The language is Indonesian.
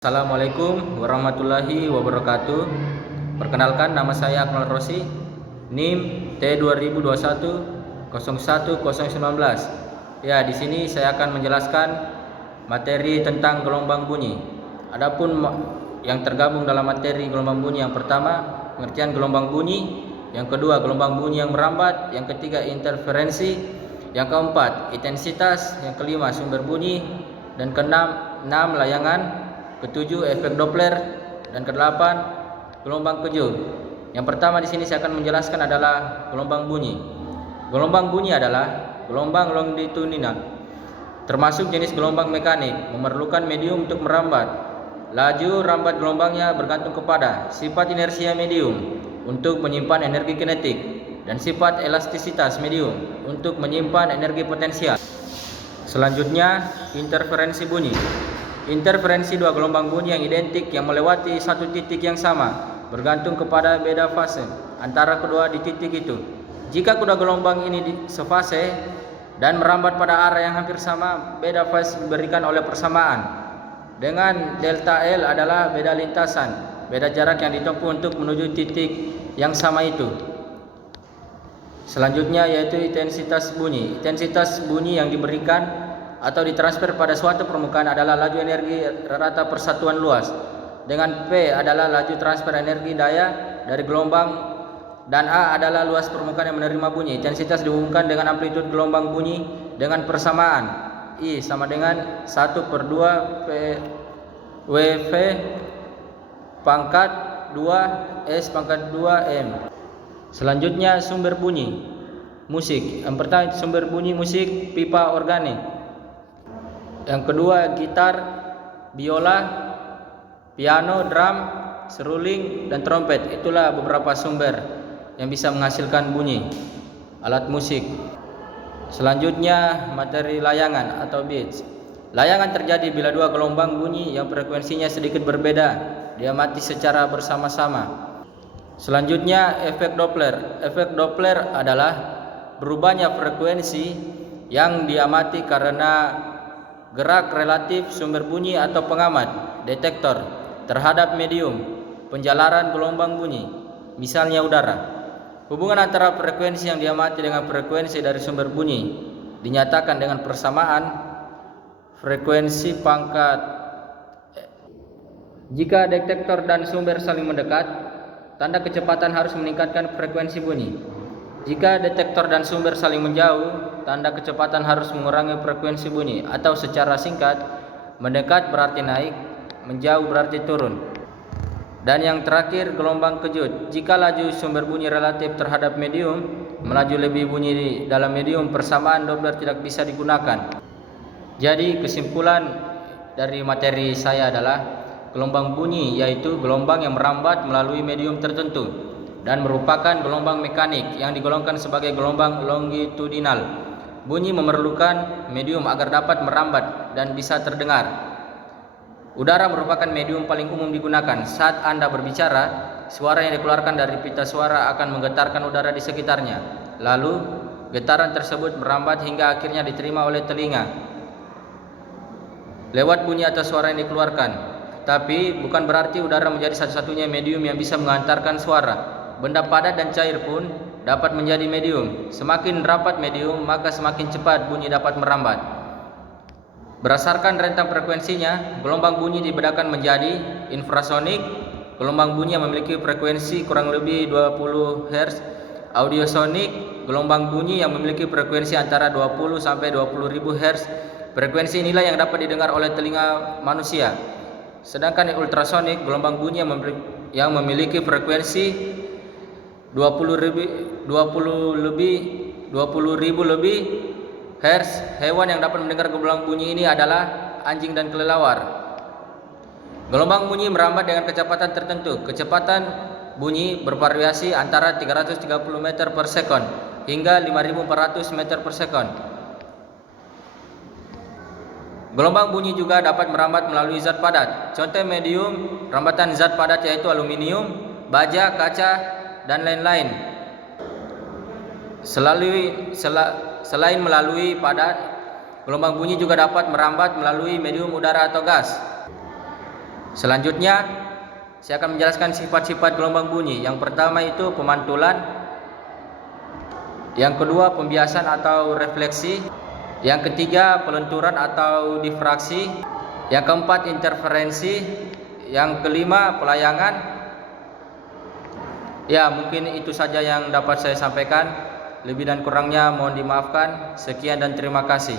Assalamualaikum warahmatullahi wabarakatuh. Perkenalkan, nama saya Akmal Rosi, NIM T2021 01019. Ya, di sini saya akan menjelaskan materi tentang gelombang bunyi. Adapun yang tergabung dalam materi gelombang bunyi, yang pertama pengertian gelombang bunyi, yang kedua gelombang bunyi yang merambat, yang ketiga interferensi, yang keempat intensitas, yang kelima sumber bunyi, dan keenam layangan, ketujuh efek Doppler, dan kedelapan gelombang kejut. Yang pertama di sini saya akan menjelaskan adalah gelombang bunyi. Gelombang bunyi adalah gelombang longitudinal, termasuk jenis gelombang mekanik, memerlukan medium untuk merambat. Laju rambat gelombangnya bergantung kepada sifat inersia medium untuk menyimpan energi kinetik dan sifat elastisitas medium untuk menyimpan energi potensial. Selanjutnya, interferensi bunyi. Interferensi dua gelombang bunyi yang identik yang melewati satu titik yang sama, bergantung kepada beda fase antara kedua di titik itu. Jika kedua gelombang ini sefase dan merambat pada arah yang hampir sama, beda fase diberikan oleh persamaan. Dengan delta L adalah beda lintasan, beda jarak yang ditempuh untuk menuju titik yang sama itu. Selanjutnya yaitu intensitas bunyi. Intensitas bunyi yang diberikan atau ditransfer pada suatu permukaan adalah laju energi rata persatuan luas, dengan P adalah laju transfer energi daya dari gelombang, dan A adalah luas permukaan yang menerima bunyi. Intensitas dihubungkan dengan amplitude gelombang bunyi dengan persamaan I sama dengan 1/2 PWV pangkat 2 S pangkat 2 M. Selanjutnya sumber bunyi musik. Yang pertama sumber bunyi musik pipa organik. Yang kedua gitar, biola, piano, drum, seruling, dan trompet. Itulah beberapa sumber yang bisa menghasilkan bunyi alat musik. Selanjutnya materi layangan atau beats. Layangan terjadi bila dua gelombang bunyi yang frekuensinya sedikit berbeda diamati secara bersama-sama. Selanjutnya efek Doppler. Efek Doppler adalah berubahnya frekuensi yang diamati karena gerak relatif sumber bunyi atau pengamat detektor terhadap medium penjalaran gelombang bunyi, misalnya udara. Hubungan antara frekuensi yang diamati dengan frekuensi dari sumber bunyi dinyatakan dengan persamaan frekuensi pangkat. Jika detektor dan sumber saling mendekat, tanda kecepatan harus meningkatkan frekuensi bunyi. Jika detektor dan sumber saling menjauh, tanda kecepatan harus mengurangi frekuensi bunyi, atau secara singkat, mendekat berarti naik, menjauh berarti turun. Dan yang terakhir gelombang kejut. Jika laju sumber bunyi relatif terhadap medium melaju lebih bunyi dalam medium, persamaan Doppler tidak bisa digunakan. Jadi kesimpulan dari materi saya adalah gelombang bunyi yaitu gelombang yang merambat melalui medium tertentu dan merupakan gelombang mekanik yang digolongkan sebagai gelombang longitudinal. Bunyi memerlukan medium agar dapat merambat dan bisa terdengar. Udara merupakan medium paling umum digunakan. Saat Anda berbicara, suara yang dikeluarkan dari pita suara akan menggetarkan udara di sekitarnya. Lalu, getaran tersebut merambat hingga akhirnya diterima oleh telinga lewat bunyi atau suara yang dikeluarkan. Tapi bukan berarti udara menjadi satu-satunya medium yang bisa mengantarkan suara. Benda padat dan cair pun dapat menjadi medium. Semakin rapat medium, maka semakin cepat bunyi dapat merambat. Berdasarkan rentang frekuensinya, gelombang bunyi dibedakan menjadi infrasonik, gelombang bunyi yang memiliki frekuensi kurang lebih 20 Hz, audiosonik, gelombang bunyi yang memiliki frekuensi antara 20 sampai 20.000 Hz. Frekuensi inilah yang dapat didengar oleh telinga manusia. Sedangkan ultrasonik, gelombang bunyi yang memiliki frekuensi 20.000 lebih Hz. Hewan yang dapat mendengar gelombang bunyi ini adalah anjing dan kelelawar. Gelombang bunyi merambat dengan kecepatan tertentu. Kecepatan bunyi bervariasi antara 330 meter per sekon hingga 5.400 meter per sekon. Gelombang bunyi juga dapat merambat melalui zat padat. Contoh medium rambatan zat padat yaitu aluminium, baja, kaca, dan lain-lain. Selain melalui padat, gelombang bunyi juga dapat merambat melalui medium udara atau gas. Selanjutnya, saya akan menjelaskan sifat-sifat gelombang bunyi. Yang pertama itu pemantulan, yang kedua pembiasan atau refleksi, yang ketiga pelenturan atau difraksi, yang keempat interferensi, yang kelima pelayangan. Ya, mungkin itu saja yang dapat saya sampaikan. Lebih dan kurangnya mohon dimaafkan. Sekian dan terima kasih.